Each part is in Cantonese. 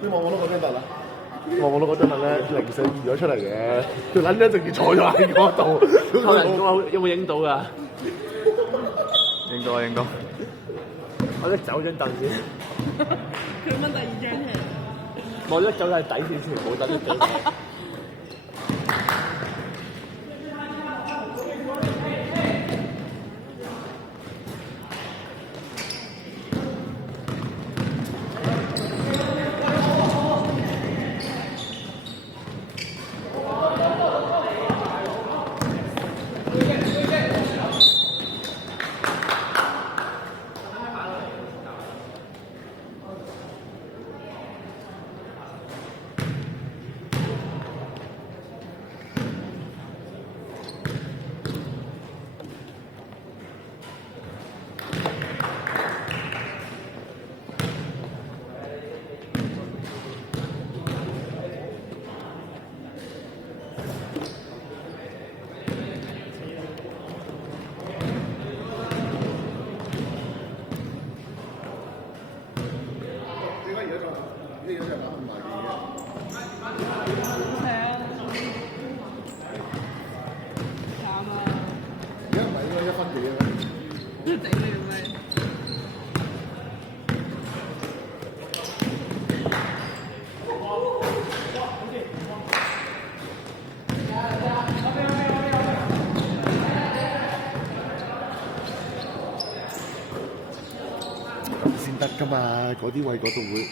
你望到嗰張凳啦，望到嗰張凳咧，零四移咗出嚟嘅，條撚一直接坐咗喺嗰度。後人講有冇影到㗎？應該應該。我拎走張凳先。佢掹第二張出嚟。我拎走係底線先，冇等啲地。先得㗎嘛，嗰啲位嗰度會。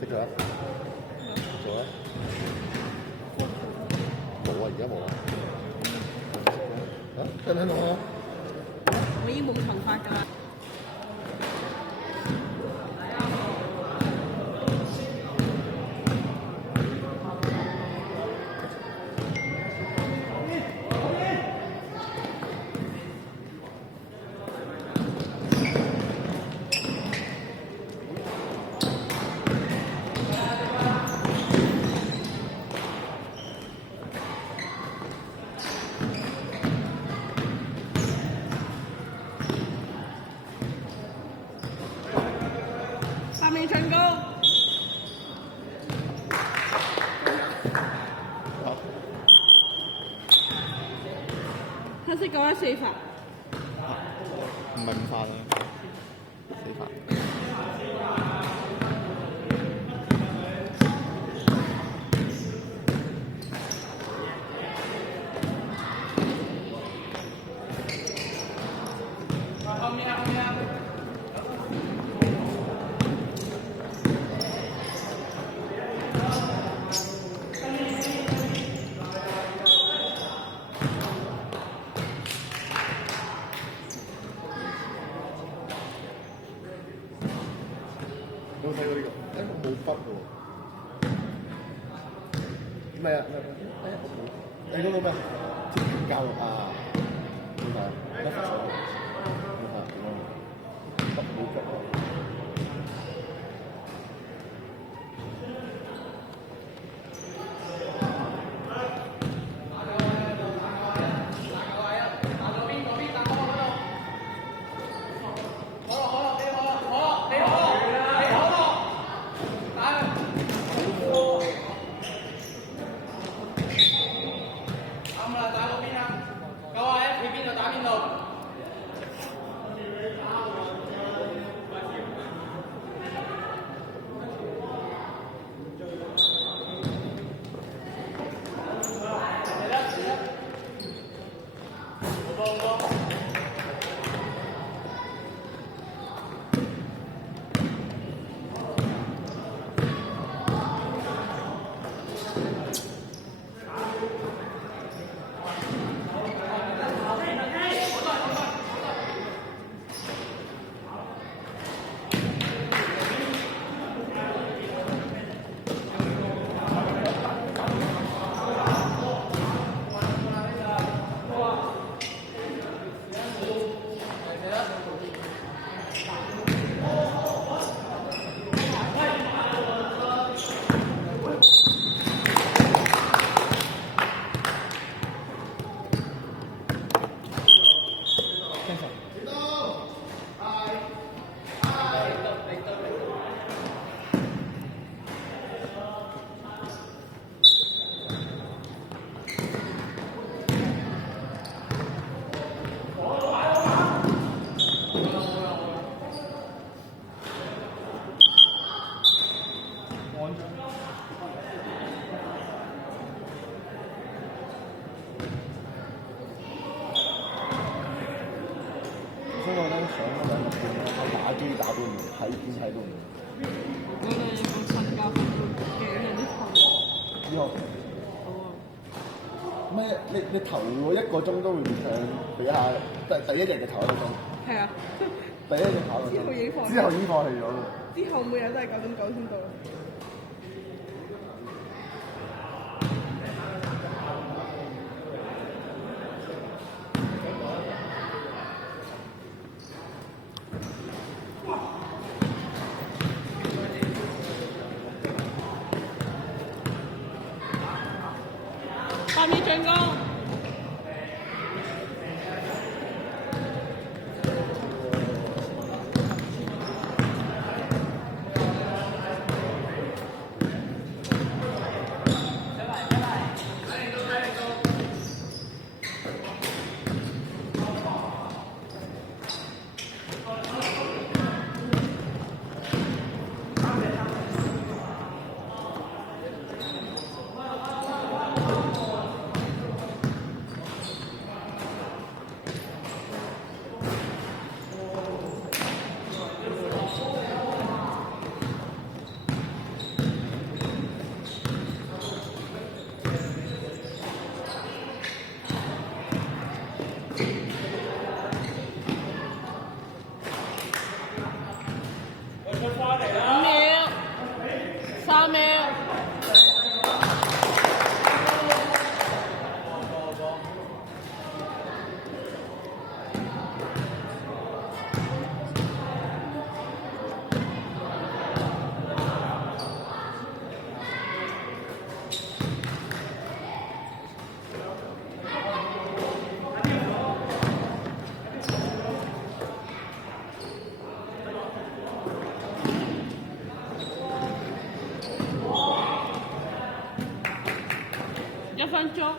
識佢啦，做咧？冇啊，而家冇啊。啊，聽唔聽到啊？我已經冇頭髮㗎啦。下面進攻。黑色講緊4發。唔係5發啦，4發。冇筆喎。咩啊？你嗰個咩？天權教育啊？點解？乜嘢？點解？筆冇筆喎。所以我咧上嗰兩日片打機打到唔睇片睇到唔。我哋有冇瞓覺瞓到頸有啲痛？以後咩？你頭嗰1個鐘都會上俾下第一日嘅頭1個鐘。係啊，第一日考之後已經放棄之後已經放棄咗啦。之後每日都係9.9先到。8米進攻。1分鐘。